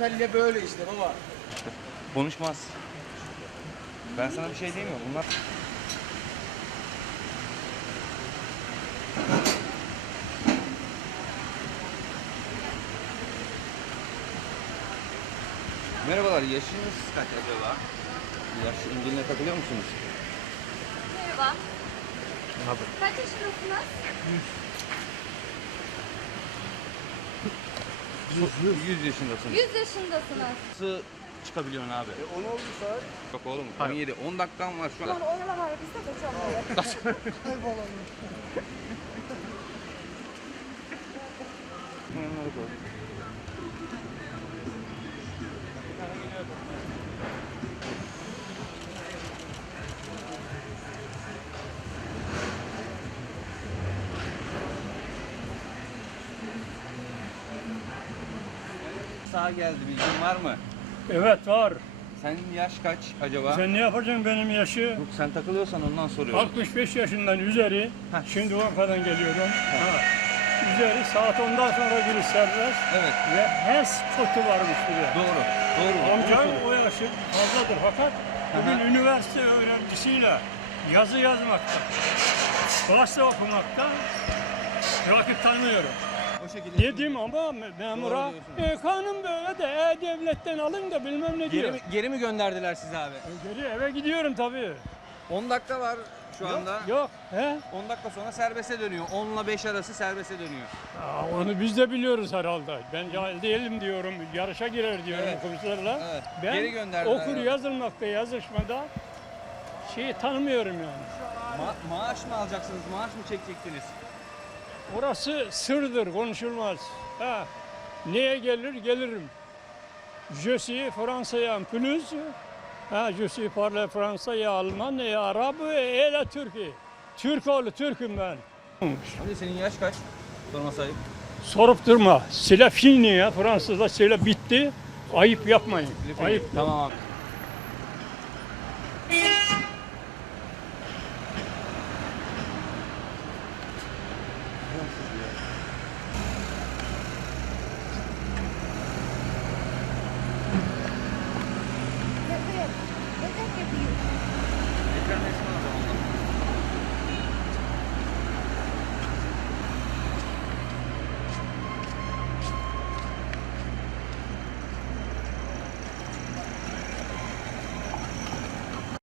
Antalya böyle işte baba. Konuşmaz. Ben Niye sana bir şey diyeyim de. mi? Bunlar... Merhabalar, yaşınız kaç acaba? Yaşın diline takılıyor musunuz? Merhaba. Ne yapayım? Kaç yaşındasınız? Hı. Yüz 100 yaşındasınız. 100 yaşındasınız. Nasıl yaşındasın. yaşındasın. çıkabiliyorsun abi? E 10 oldu saat. Bak oğlum 17, Hayır. 10 dakikan var şu an. Lan oynama ya biz de kaçalım. Kaybolalım. Kaybolalım. sağa geldi. Bilgin var mı? Evet var. Senin yaş kaç acaba? Sen ne yapacaksın benim yaşı? Yok sen takılıyorsan ondan soruyorum. 65 yaşından üzeri. Heh. Şimdi Urfa'dan geliyorum. Heh. Üzeri saat ondan sonra giriş serbest. Evet. Ve HES kodu varmış bile. Doğru. Doğru. Amcam o yaşı fazladır fakat bugün üniversite öğrencisiyle yazı yazmakta, klasa okumakta rakip tanıyorum. Yedim mi? ama memura e, kanım böyle de e, devletten alın da bilmem ne geri diyor. Mi, geri, mi gönderdiler sizi abi? E, geri eve gidiyorum tabii. 10 dakika var şu yok, anda. Yok. He? 10 dakika sonra serbeste dönüyor. 10 ile 5 arası serbeste dönüyor. Aa, onu biz de biliyoruz herhalde. Ben cahil değilim diyorum. Yarışa girer diyorum evet. komiserle. Evet. Ben geri gönderdiler. okur yani. yazılmakta yazışmada şeyi tanımıyorum yani. Ma maaş mı alacaksınız? Maaş mı çekecektiniz? Orası sırdır, konuşulmaz. Ha, niye gelir? Gelirim. Je suis Fransa'yan plus. Ha, je suis parle Fransa, ya Alman, ya e, Arap, ya e, da e, Türk'ü. Türk oğlu, Türk'üm ben. Hadi senin yaş kaç? Sorma sahip. Sorup durma. Sile fini ya. Fransız'da sile bitti. Ayıp yapmayın. Ayıp. ayıp tamam abi.